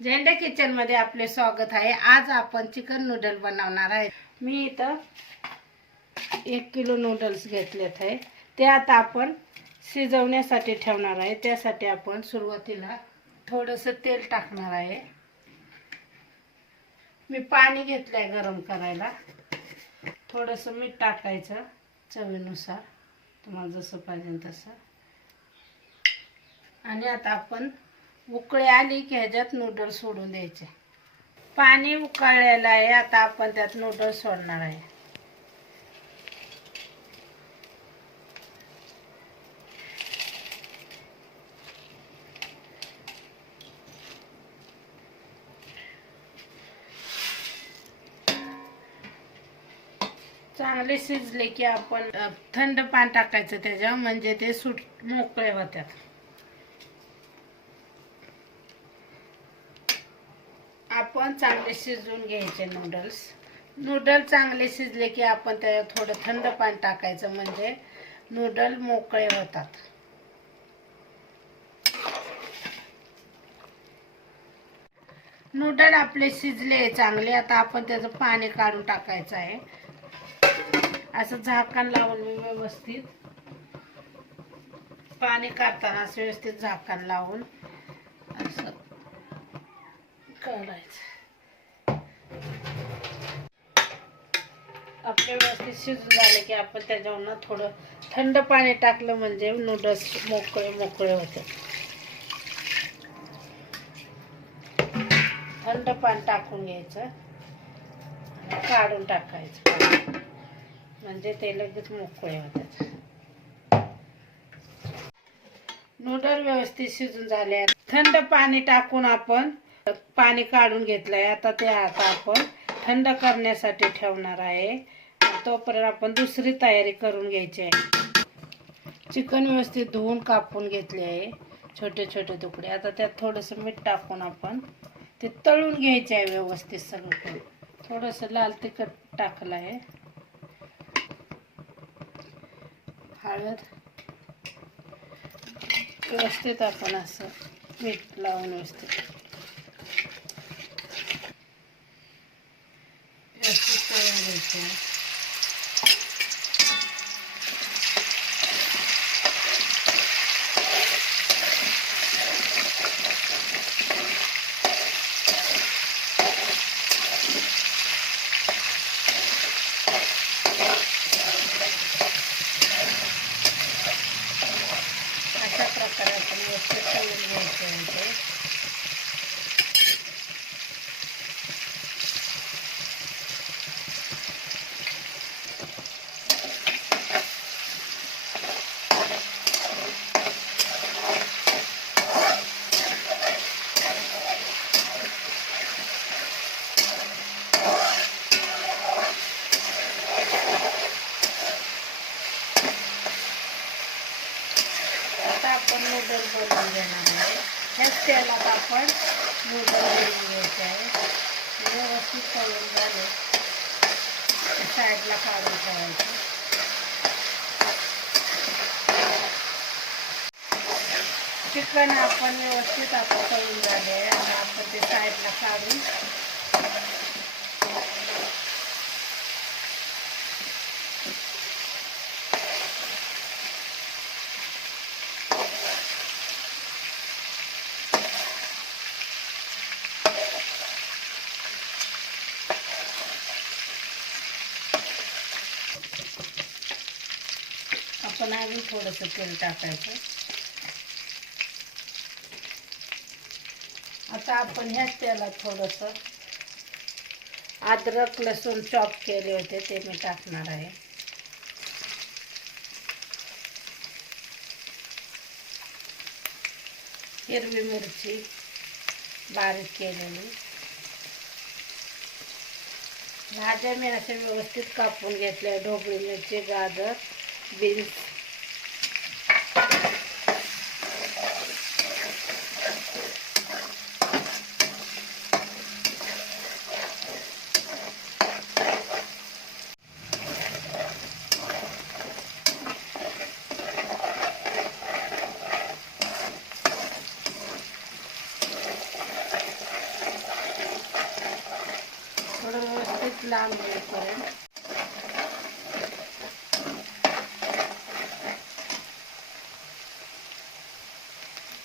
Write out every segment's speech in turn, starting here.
झेंडा किचन मध्ये आपले स्वागत आहे। आज आपण चिकन नूडल बनवणार आहे। मी इथं 1 किलो नूडल्स घेतलेत आहे। ते आता आपण शिजवण्यासाठी ठेवणार आहे। त्यासाठी आपण सुरुवातीला थोडंसं तेल टाकणार आहे। मी पाणी घेतलंय गरम करायला। थोडंसं मीठ टाकायचं चवीनुसार, तुम्हाला जसं पाहिजे तसं। आणि आता आपण उकळी आली की ह्याच्यात नूडल्स सोडून द्यायचे। पाणी उकळलेलं आहे, आता आपण त्यात नूडल्स सोडणार आहे। चांगले शिजले की आपण थंड पाणी टाकायचं त्याच्यावर, म्हणजे ते मोकळे होतात। आपण चांगले शिजवून घ्यायचे नूडल चांगले शिजले की आपण त्याच्यात थोडं थंड पाणी टाकायचं, म्हणजे नूडल मोकळे होतात। नूडल आपले शिजले चांगले, आता आपण त्याचं पाणी काढून टाकायचं आहे। असं झाकण लावून व्यवस्थित पाणी काढताना असं व्यवस्थित झाकण लावून असं काढायचं। आपले व्यवस्थित शिजून झाले की आपण त्याच्यावर थोडं थंड पाणी टाकलं, म्हणजे नूडल्स मोकळे होते। थंड पाणी टाकून घ्यायचं, काढून टाकायचं, म्हणजे ते लगेच मोकळे होतात। नूडल व्यवस्थित शिजून झाले। थंड पाणी टाकून आपण पाणी काढून घेतलंय। आता ते आपण थंड करण्यासाठी ठेवणार आहे। तोपर्यंत आपण दुसरी तयारी करून घ्यायची आहे। चिकन व्यवस्थित धुवून कापून घेतले आहे छोटे छोटे तुकडे। आता त्यात थोडंसं मीठ टाकून आपण ते तळून घ्यायचे आहे व्यवस्थित सगळं। थोडंसं लाल तिखट टाकलं आहे, हळद, व्यवस्थित आपण असं मीठ लावून व्यवस्थित तळून घ्यायचं। अशा प्रकारे आपण व्यवस्थित तळून घ्यायचं आहे। आता आपण नूडल बनवून घेणार आहे। ह्याच तेलात आपण नूडल बनवून घ्यायचे आहे। व्यवस्थित तळून झाले साईडला काढून ठेवायचे। चिकन आपण व्यवस्थित तळून झाले आहे। आता आपण ते साईडला काढून आपण अजून थोडंसं तेल टाकायचं। आता आपण ह्याच तेलात थोडंसं अद्रक लसूण चॉप केले होते ते मी टाकणार आहे। हिरवी मिरची बारीक केलेली, भाज्या मी असे व्यवस्थित कापून घेतल्या। ढोबळी मिरची, गाजर, बीन्स, लांब होईपर्यंत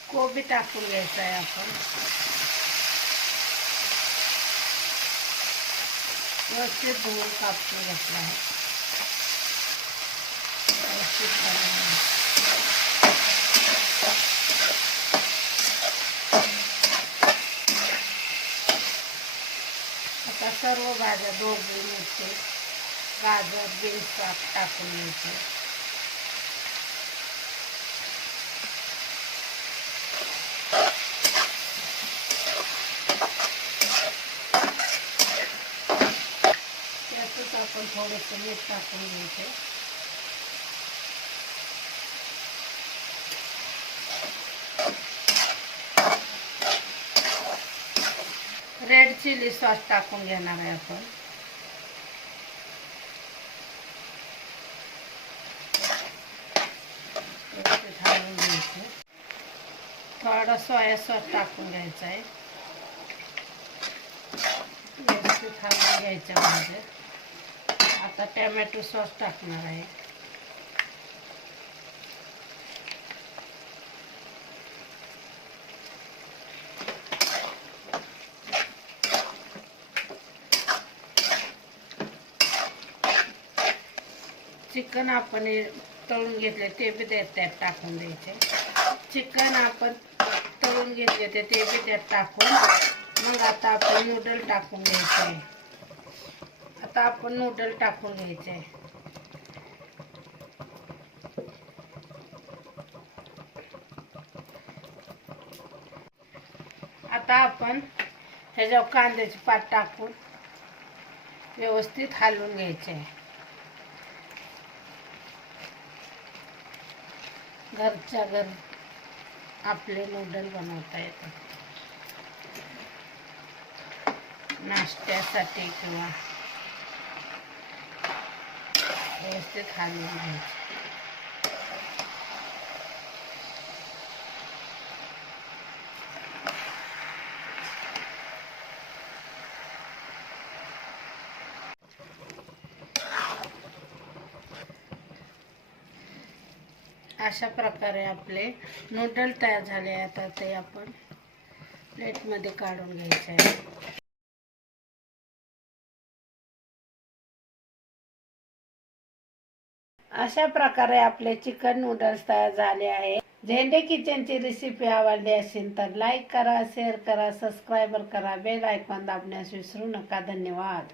कोबी टाकून घ्यायचा आहे आपण. व्यवस्थित धुवून कापून घेतला आहे. आता सर्व भाज्या ढोबळी मिरची, गाजर, बीन्स टाकून घ्यायचे. त्यातच आपण थोडंसं मीठ टाकून घ्यायचे. रेड चिली सॉस टाकून घेणार आहे आपण. घालून घ्यायचं. थोडा सोया सॉस टाकून घ्यायचा आहे. व्यवस्थित घालून घ्यायच्या भाज्या. आता टोमॅटो सॉस टाकणार आहे. चिकन आपण तळून घेतले ते बी त्यात टाकून द्यायचे. चिकन आपण तळून घेतले ते बी त्यात टाकून मग आता आपण नूडल टाकून घ्यायचे. आता आपण नूडल टाकून घ्यायचे. आता आपण ह्याच्यावर कांद्याची पात टाकून व्यवस्थित हलवून घ्यायचे. घरच्या घर आपले नूडल बनवता येतात नाश्त्यासाठी किंवा व्यवस्थित हलवून घ्यायचे. अशा प्रकारे आपले नूडल तयार झाले. आता ते आपण प्लेटमध्ये काढून घ्यायचे आहे. अशा प्रकारे आपले चिकन नूडल्स तयार झाले आहे. झेंडे किचनची रेसिपी आवडली असेल तर लाईक करा, शेअर करा, सबस्क्राईब करा, बेल आयकॉन दाबण्यास विसरू नका. धन्यवाद.